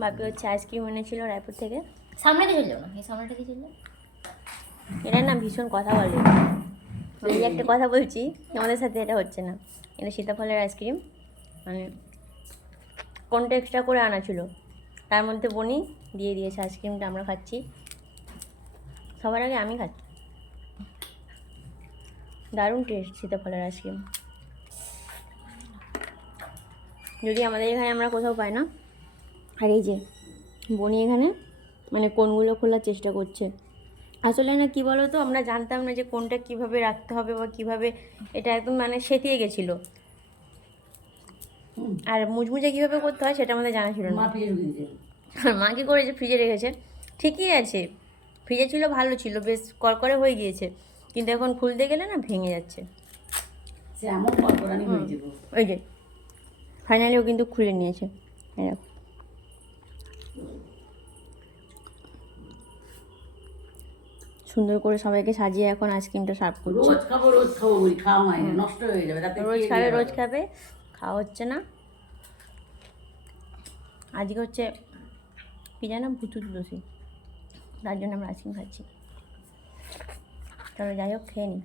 বাপি হচ্ছে আইসক্রিম এনেছিল রায়পুর থেকে। সামনে দিয়ে ছিল না, এই সামনেটা দিয়ে ছিল। এটা না ভীষণ কথা বলে। আমি একটা কথা বলছি, আমাদের সাথে এটা হচ্ছে না। এটা সীতাফলের আইসক্রিম, মানে কোনটা এক্সট্রা করে আনা ছিল, তার মধ্যে বনি দিয়ে দিয়েছে আইসক্রিমটা, আমরা খাচ্ছি। সবার আগে আমি খাচ্ছি। দারুণ টেস্ট সীতাফলের আইসক্রিম, যদি আমাদের এখানে আমরা কোথাও পাই না। আর এই যে বনি এখানে মানে কোনগুলো খোলার চেষ্টা করছে। আসলে না কি বলো তো, আমরা জানতাম না যে কোনটা কিভাবে রাখতে হবে বা কিভাবে, এটা একদম মানে সেতিয়ে গেছিলো। আর মুচমুচে কীভাবে করতে হয় সেটা আমাদের জানা ছিল না। আর মা কী করেছে, ফ্রিজে রেখেছে। ঠিকই আছে, ফ্রিজে ছিল, ভালো ছিল, বেশ করকরে হয়ে গিয়েছে, কিন্তু এখন খুলতে গেলে না ভেঙে যাচ্ছে। ওই যে ফাইনালি ও কিন্তু খুলে নিয়েছে। এরকম সুন্দর করে সবাইকে সাজিয়ে এখন আইসক্রিমটা সার্ভ করছে। রোজ খাবো বলি, খাওয়া হয় না, নষ্ট হয়ে যাবে। রোজ খাবে, খাওয়া হচ্ছে না। আজকে হচ্ছে কি জানো, ভুতুর দোষী, তার জন্য আমরা আইসক্রিম খাচ্ছি। চলো যাই হোক, খেয়ে নিই।